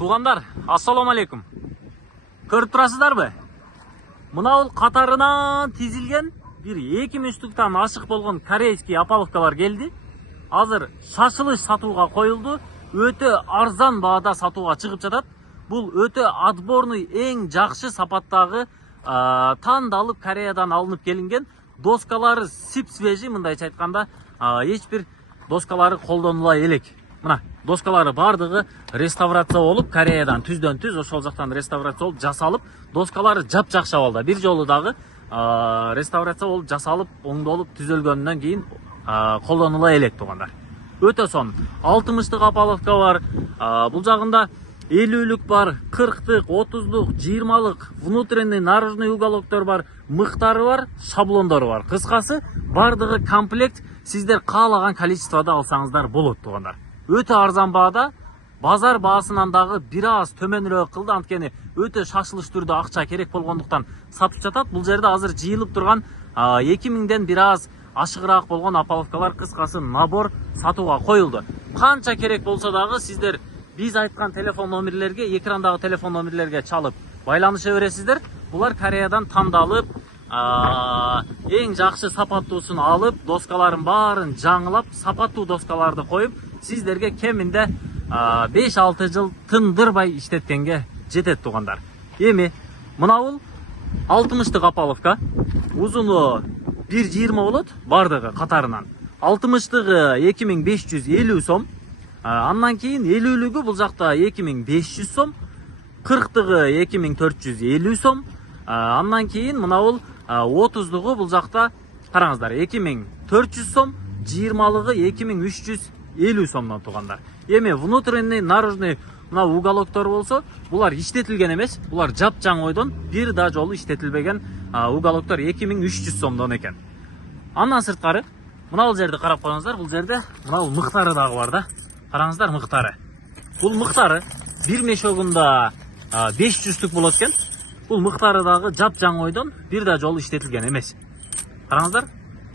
Туғандар, ассаламу алейкум. Көріп тұрасыздарбы? Мынау қатарынан тизилген bir 2 мүштіктен ашық болған корейский апаловкалар келді. Азыр шашылыш сатуға қойылды. Өте арзан бағада сатуға шығып жатат. Бұл өте отборный, ең жақсы сапаттағы тандалып Кореядан алынып келінген. Доскалары сип-свежи, мындайча айтканда, ешбір доскалары қолданыла элек. Мына доскалары бардығы реставрация болып, Кореядан түзден түз, ошол жақтан реставрация болып жасалып, доскалары жап-жақша болды. Bir жолы дағы реставрация болып жасалып, оңдолып, түзөлгөннөн кейін қолданыла элек туғандар. Өте сон 60-лык апаловка бар, бұл жағында 50-лік бар, 40-лык, 30-лык, 20-лык, внутренний, наружный уголоктор бар, мықтары бар, шаблондары бар. Қысқасы, бардығы комплект сіздер қалаған количествода алсаңыздар болот туғандар. Өте арзан бағада, базар бағасынан дағы біраз төменірек қылды, анткени өте шашылыш түрдө акча керек болгондуктан сатып жатат. Бұл жерде азыр жыйылып турган 2000ден біраз ашығырақ болған апаловкалар, қысқасы набор сатуға қойылды. Қанша керек болса дағы сіздер біз айтқан телефон номерлерге, экрандағы телефон номерлерге чалып байланыша бересіздер. Бұлар Кореядан тандалып, ең жақсы сапаттуусын алып, доскаларын барын жаңылап, сапаттуу доскаларды қойып, сіздерге кемінде 5-6 жыл тындырбай иштеткенге жетет туғандар. Эми мынау 60-лык апаловка, узуну 1.20 болот, бардығы қатарынан. 60-лыгы 2550 сом, андан кейін 50-лігі бұл жақта 2500 сом, 40-лыгы 2450 сом, андан кейін мынау 30-лыгы бұл жақта қараңыздар 2400 сом, 20-лыгы 2350 сомдан туғандар. Эми внутренний, наружный мына уголоктор болсо, булар иштетилген эмес, булар жап-жаңы ойдон бир да жолу иштетилбеген уголоктор 2300 сомдон экен. Андан сырткары мына жерди карап коюңуздар, бул жерде мына мыктары дагы бар да. Караңыздар мыктары. Бул мыктары бир мешогунда 500-лүк болот экен. Бул мыктары дагы жап-жаңы ойдон бир да жолу иштетилген эмес. Караңыздар,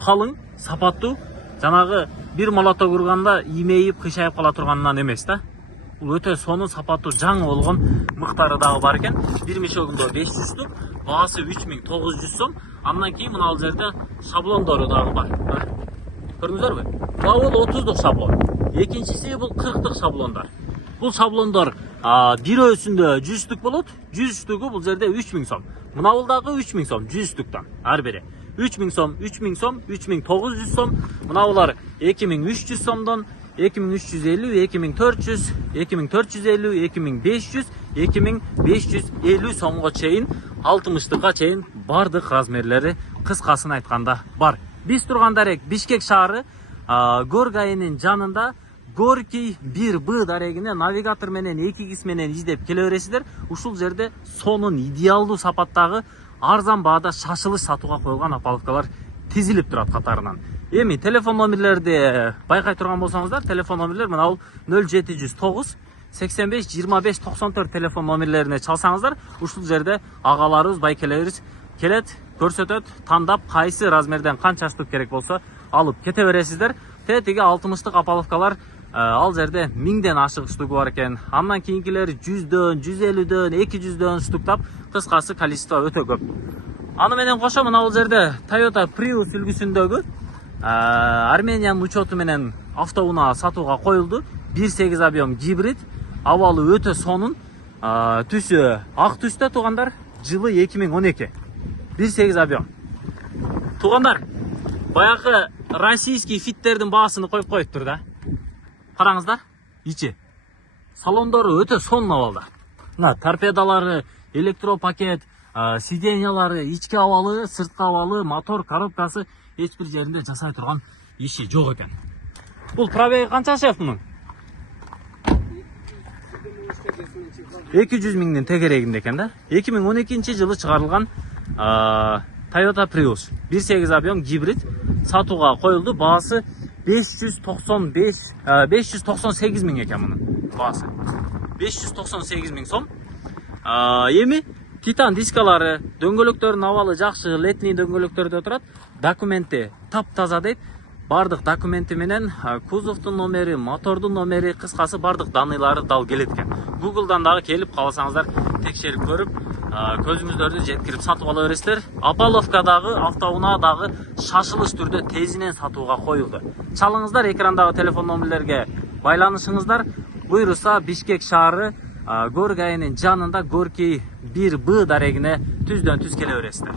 калың, сапаттуу, жанагы bir молоток урганда имейип, кышайып кала турганынан эмес да. Бул өтө сонун сапаттуу жаңы болгон мыктары дагы бар экен. Bir мешогунда 500-лүк, баасы 3900 сом. Андан кийин мына жерде шаблондору дагы бар. Көрдүңүздөрбү? Бул 30-лык шаблон. Экинчиси бул 40-лык шаблондар. Бул шаблондор бирөөсүндө 100-лүк болот. 100-лүгү бул жерде 3000 сом. Мына дагы 3000 сом 100-лүктөн ар бири. 3000 сом, 3000 сом, 3900 сом. Мына булар 2300 сомдон 2350, 2400, 2450, 2500, 2550 сомго чейин 60-лыкка чейин бардык размерлери кыскасын айтканда бар. Биз турган Бишкек шаары Горгайынын жанында Горький 1Б дарегине навигатор менен 2X менен издеп келе бересиздер. Ушул жерде сонун идеалдуу сапаттагы арзан баада шашылыш сатуга коюлган апаловкалар тизилип турат катарынан. Эми телефон номерлерди байкай турган болсоңуздар, телефон номерлер мына 0709 85 25 94 телефон номерлерине чалсаңыздар, ушул жерде агаларыбыз, байкелерибиз келет, көрсөтөт, тандап кайсы размерден канча штук керек болсо алып кете бересиздер. Тетиги 60-лык апаловкалар ал жерде 1000ден ашык штугу бар экен. Андан кийинкилери 100дөн, 150дөн, 200дөн штуктап, кыскасы количество өтө көп. Аны менен кошо мына жерде Toyota Prius үлгүсүндөгү Армениянын учету менен автоунаа сатууга коюлду. 1.8 объем гибрид, абалы өтө сонун, түсү ак түстө тугандар, жылы 2012. 1.8 объем. Тугандар, баягы российский фиттердин баасын коюп коюптур да. Караңыздар, ичи. Салондору өтө сонун абалда. Мына торпедалары, электропакет, сиденьялары, ички абалы, сырткы абалы, мотор, коробкасы эч бир жеринде жасай турган иши жок экен. Бул пробеги канча шеф мунун? 200 миңдин тегерегинде экен да. 2012-жылы чыгарылган Toyota Prius 1.8 объем гибрид сатууга коюлду. Баасы 598 миң экен мунун баасы. 598 миң сом. Эми титан дискалары, дөңгөлөктөрүнүн абалы жакшы, летний дөңгөлөктөрдө турат. Документи таптаза дейт. бардык документи менен кузовдун номери, мотордун номери, кыскасы бардык даныйлары дал келет экен. Google'дан дагы келип калсаңыздар текшерип көрүп, көзүңүздөрдү жеткирип сатып ала бересиздер. Апаловкадагы автоунаадагы шашылыш түрдө тезинен сатууга коюлду. Чалыңыздар, экрандагы телефон номерлерге байланышыңыздар. Буйруса Бишкек шаары Горькийнин жанында Горький 1Б дарегине түздөн түз келе бересиздер.